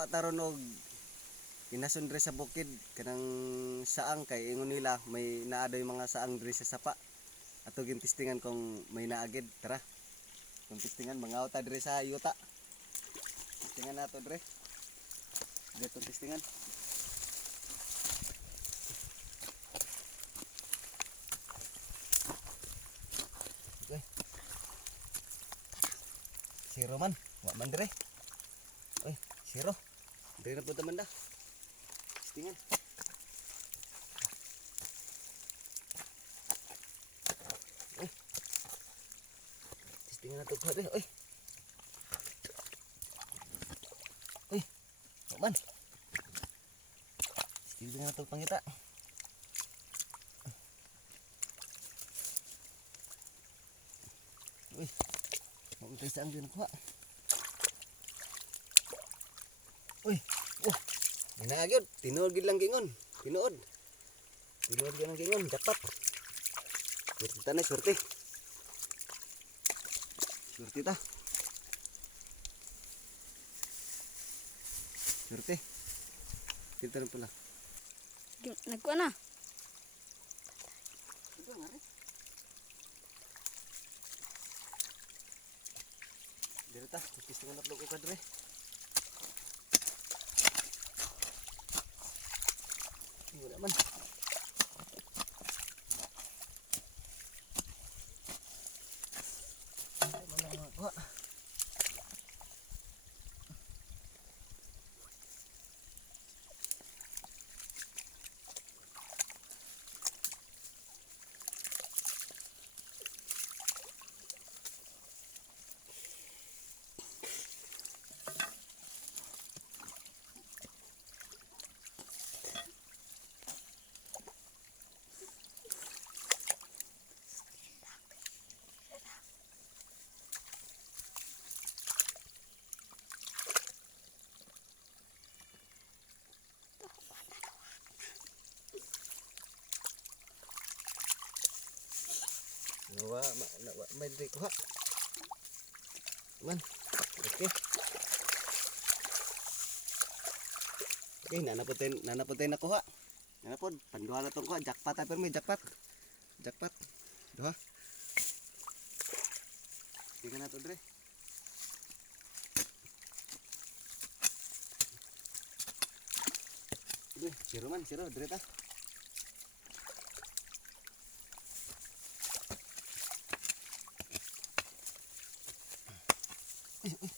Manguha taron og inason dre sa bukid kanang saang kay ingon nila may naadoy mga saang dre sa sapa. Ato gintistingan kung may naagid. Tara. Kung tistingan mangaw ta dre sa yuta. Tistingan nato dre. Dito tistingan. Okay. Zero man, wa man dire. Oy, zero. Dire na punta man da. Tistingan. Oy. Tistingan na to ka dire. Oy. Oy. Wa man. Tistingan na to pangita. Uy, mau tayo ang nakuha. Uy, oh, minagyod. Tinuod gid lang gingon. Tinuod. Tinuod gid lang gingon. Dapat. Surti ta na, surti. Surti ta. Surti. Kita na pula. Nagkuha na. Ito nga rin. Dito ta, tipis na naplog ko kadre. Wala man. Wala man makuha. Nawa, may dre kuha. Man. Okay. Okay, nanapod nakuha. Nanapod, panduha na tong kuha. Jackpot ta pero may jackpot. Jackpot. Duha. Tingnan nato dre. Zero man, zero dre ta.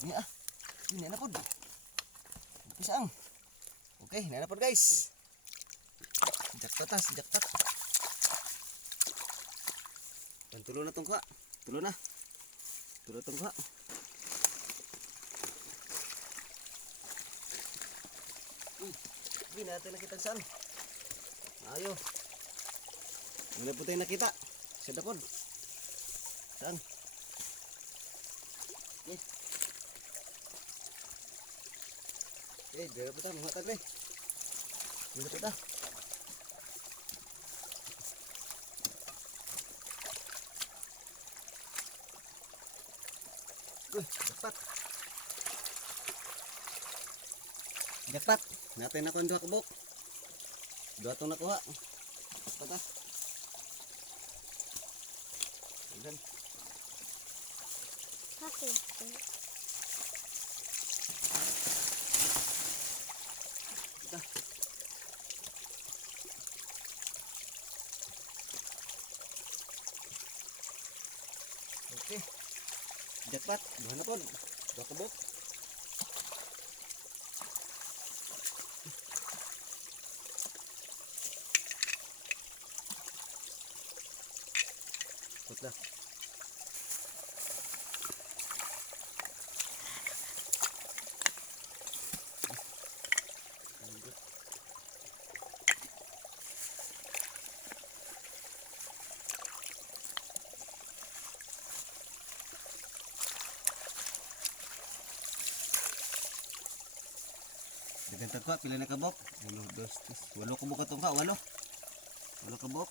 Ini ah. Ini na pod. Pisang. Okay, na pod guys. Jackpot tas, jackpot. Tulo na tong kuha. Tulo na. Tulo tong kuha. Hindi natin nakita saan. Ayo. Wala po tayo nakita. Sa dapod. Saan? Okay. Eh, dito po tayo. Mga tagre. Dito po tayo. Uy, dapat. Dapat. Natin ako yung dua kabok. Dua itong nakuha. Dapat ah. Ayan. Okay. Ito. Okay. Jackpot. Dua na po. Dua kabok. Putla. Dagan tagka, pila na kabok? 1, 2, 3, 8 kabok atong ka, 8. 8 kabok.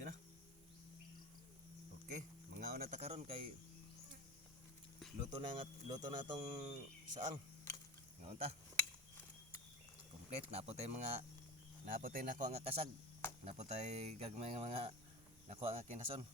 diretso na. Okay, mga una ta karon kay luto na tong saang. Ngaon ta. Complete napotay nako nga kasag. Napotay gagmay nga mga nako nga kinason.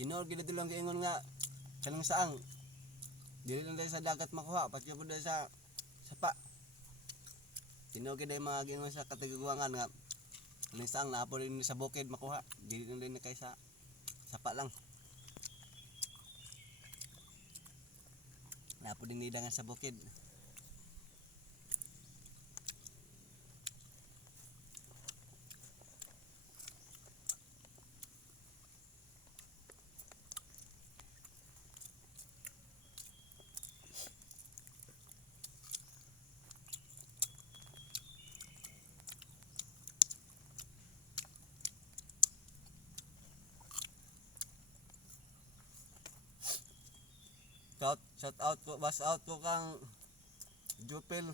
Kinor gid lang giingon nga kanang saang dili lang dahil sa dagat makuha pati po dahil sa sapa. Kinor gid mga giingon sa katiguangan nga kanang saang naapo rin sa bukid makuha dili lang din kay sa sapa lang. Naapo din nidangan sa bukid. Shout out ko, was out ko kang Jupil,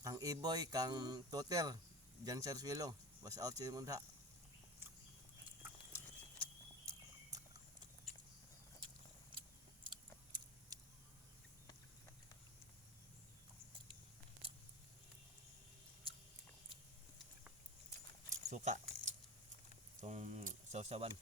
kang Iboy, kang Totel, Jan Sersuelo. Was out sa imong da. Suka. Tong sausawan.